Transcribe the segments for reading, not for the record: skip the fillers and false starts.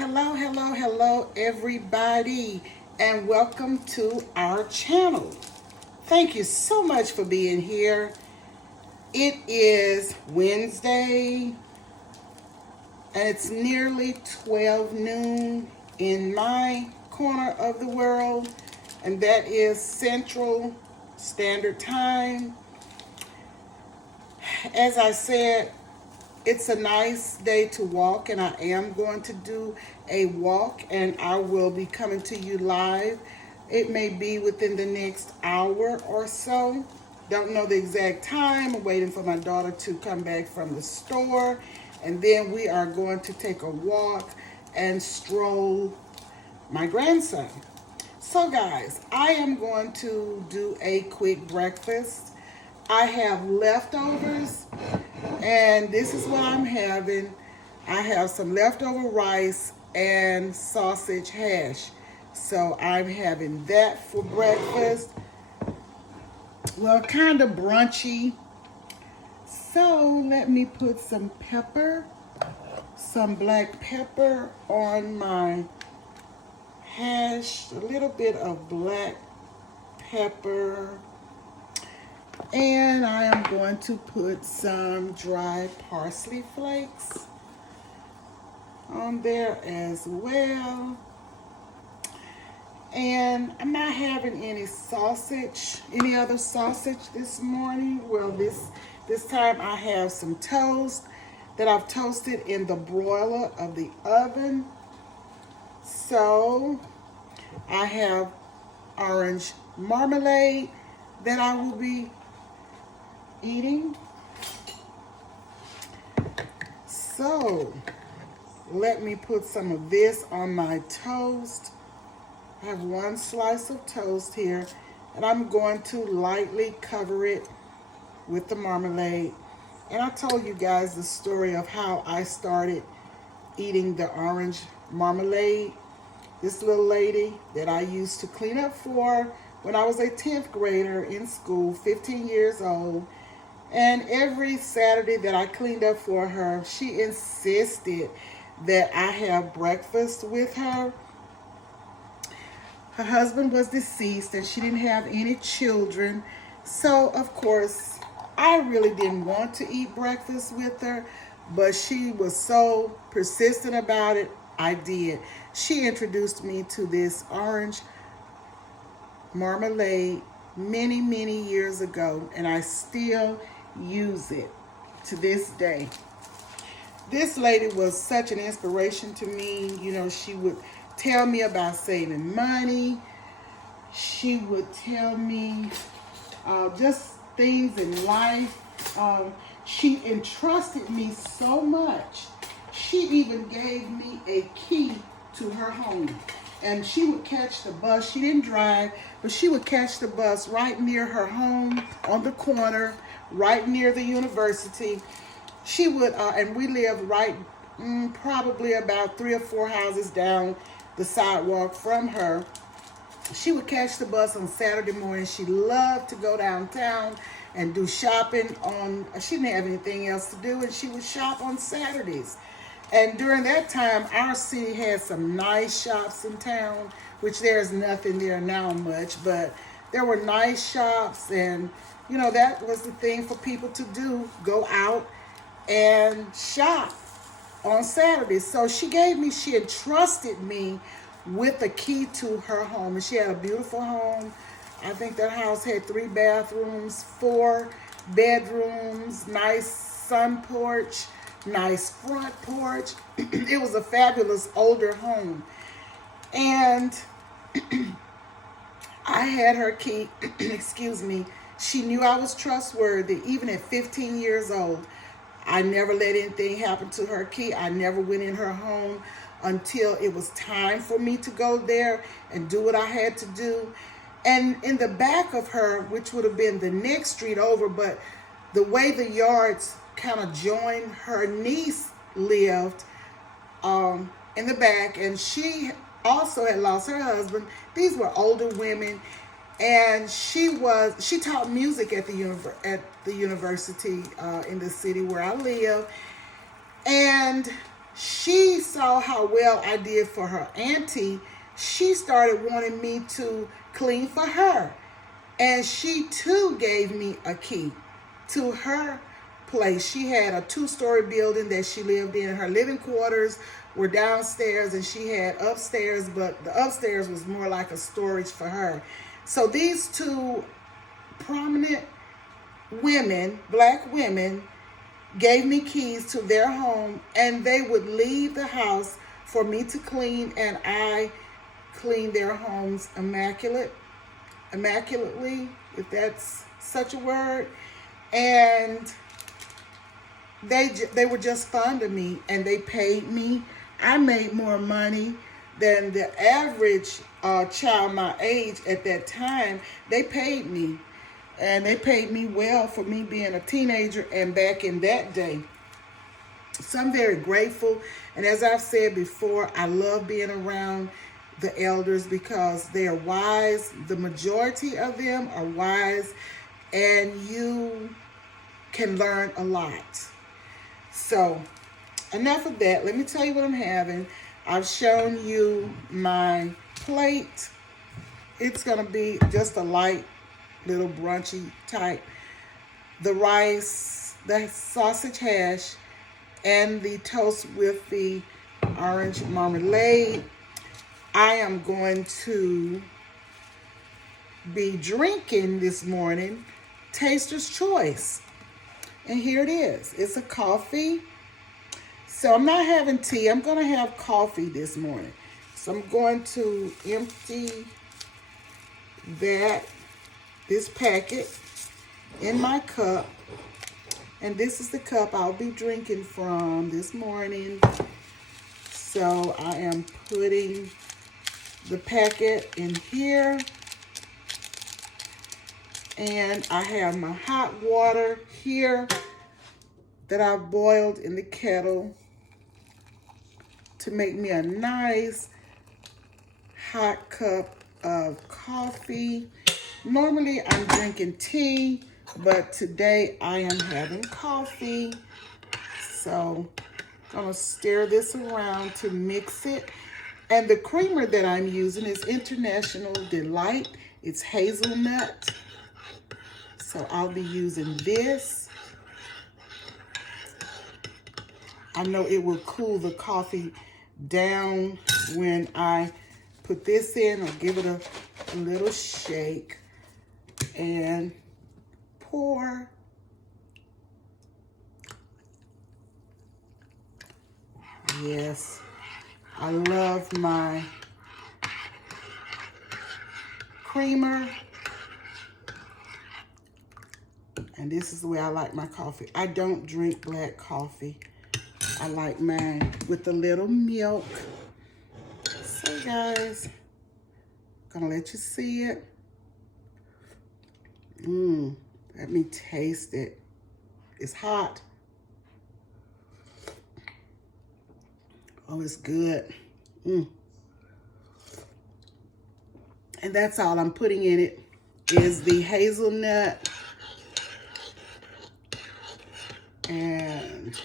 Hello, everybody, and welcome to our channel. Thank you so much for being here. It is Wednesday, and it's nearly 12 noon in my corner of the world, and that is Central Standard Time. As I said, it's a nice day to walk, and I am going to do a walk, and I will be coming to you live. It may be within the next hour or so. Don't know the exact time. I'm waiting for my daughter to come back from the store, and then we are going to take a walk and stroll my grandson. So, guys, I am going to do a quick breakfast. I have leftovers, and this is what I'm having. I have some leftover rice and sausage hash. So I'm having that for breakfast. Well, kind of brunchy. So let me put some pepper, some black pepper on my hash, a little bit of black pepper. And I am going to put some dry parsley flakes on there as well. And I'm not having any other sausage this morning. Well, this time I have some toast that I've toasted in the broiler of the oven. So I have orange marmalade that I will be eating. So let me put some of this on my toast. I have one slice of toast here, and I'm going to lightly cover it with the marmalade. And I told you guys the story of how I started eating the orange marmalade. This little lady that I used to clean up for when I was a 10th grader in school, 15 years old. And every Saturday that I cleaned up for her, she insisted that I have breakfast with her. Her husband was deceased and she didn't have any children. So, of course, I really didn't want to eat breakfast with her, but she was so persistent about it, I did. She introduced me to this orange marmalade many years ago, and I still use it to this day. This lady was such an inspiration to me. You know, she would tell me about saving money. She would tell me just things in life. She entrusted me so much. She even gave me a key to her home. And she would catch the bus. She didn't drive, but she would catch the bus right near her home on the corner, right near the university. She would, and we lived right, probably about 3 or 4 houses down the sidewalk from her. She would catch the bus on Saturday morning. She loved to go downtown and do shopping she didn't have anything else to do, and she would shop on Saturdays. And during that time, our city had some nice shops in town, which there's nothing there now much, but there were nice shops, and you know, that was the thing for people to do, go out and shop on Saturdays. So she entrusted me with the key to her home, and she had a beautiful home. I think that house had 3 bathrooms, 4 bedrooms, nice sun porch, nice front porch. It was a fabulous older home. And I had her key, excuse me. She knew I was trustworthy, even at 15 years old. I never let anything happen to her key. I never went in her home until it was time for me to go there and do what I had to do. And in the back of her, which would have been the next street over, but the way the yards kind of joined, her niece lived in the back, and she also had lost her husband. These were older women, and she taught music at the university in the city where I live. And She saw how well I did for her auntie. She started wanting me to clean for her. And she too gave me a key to her place. She had a 2-story building that she lived in. Her living quarters were downstairs and she had upstairs, but the upstairs was more like a storage for her. So these two prominent women, black women, gave me keys to their home, and they would leave the house for me to clean, and I cleaned their homes immaculately, if that's such a word. And they were just fond of me, and they paid me. I made more money than the average child my age at that time. They paid me, and they paid me well for me being a teenager and back in that day. So I'm very grateful. And as I've said before, I love being around the elders because they are wise. The majority of them are wise, and you can learn a lot. So enough of that. Let me tell you what I'm having. I've shown you my plate. It's going to be just a light little brunchy type. The rice, the sausage hash, and the toast with the orange marmalade. I am going to be drinking this morning Taster's Choice. And here it is. It's a coffee. So I'm not having tea. I'm going to have coffee this morning. So I'm going to empty this packet in my cup. And this is the cup I'll be drinking from this morning. So I am putting the packet in here. And I have my hot water here that I've boiled in the kettle to make me a nice hot cup of coffee. Normally I'm drinking tea, but today I am having coffee. So I'm gonna stir this around to mix it. And the creamer that I'm using is International Delight. It's hazelnut. So I'll be using this. I know it will cool the coffee down when I put this in. I'll give it a little shake and pour. Yes, I love my creamer. And this is the way I like my coffee. I don't drink black coffee. I like mine with a little milk. So guys, gonna let you see it. Let me taste it. It's hot. Oh, it's good. And that's all I'm putting in it is the hazelnut. And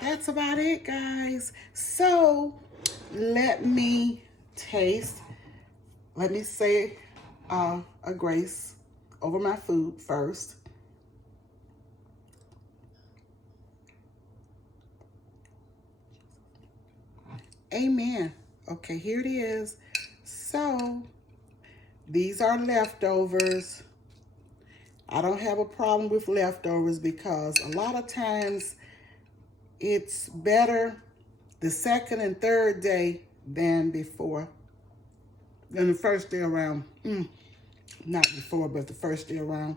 that's about it, guys. So let me taste. Let me say a grace over my food first. Amen. Okay, here it is. So these are leftovers. I don't have a problem with leftovers because a lot of times it's better the second and third day than before. Than the first day around. Not before, but the first day around.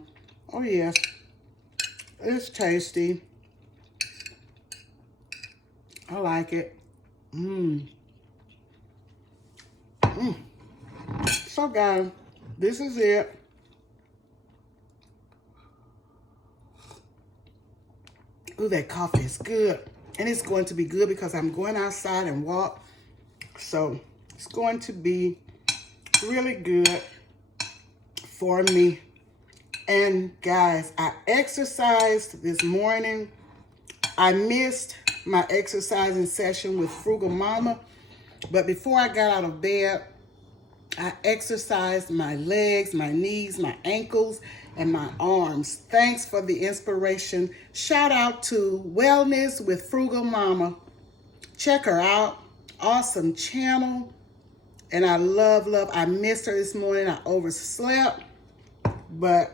Oh, yes. It's tasty. I like it. So, guys, this is it. Ooh, that coffee is good. And it's going to be good because I'm going outside and walk. So, it's going to be really good for me. And guys, I exercised this morning. I missed my exercising session with Frugal Mama. But before I got out of bed, I exercised my legs, my knees, my ankles, and my arms. Thanks for the inspiration. Shout out to Wellness with Frugal Mama. Check her out. Awesome channel. And I love, I missed her this morning. I overslept. But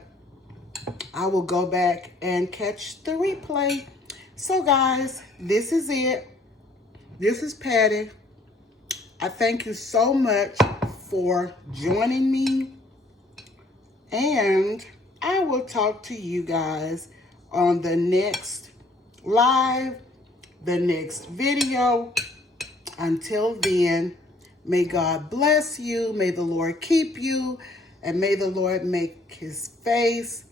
I will go back and catch the replay. So guys, this is it. This is Patty. I thank you so much for joining me. And I will talk to you guys on the next live, the next video. Until then, may God bless you. May the Lord keep you. And may the Lord make his face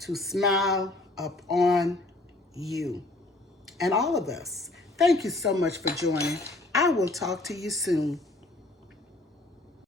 to smile upon you and all of us. Thank you so much for joining. I will talk to you soon.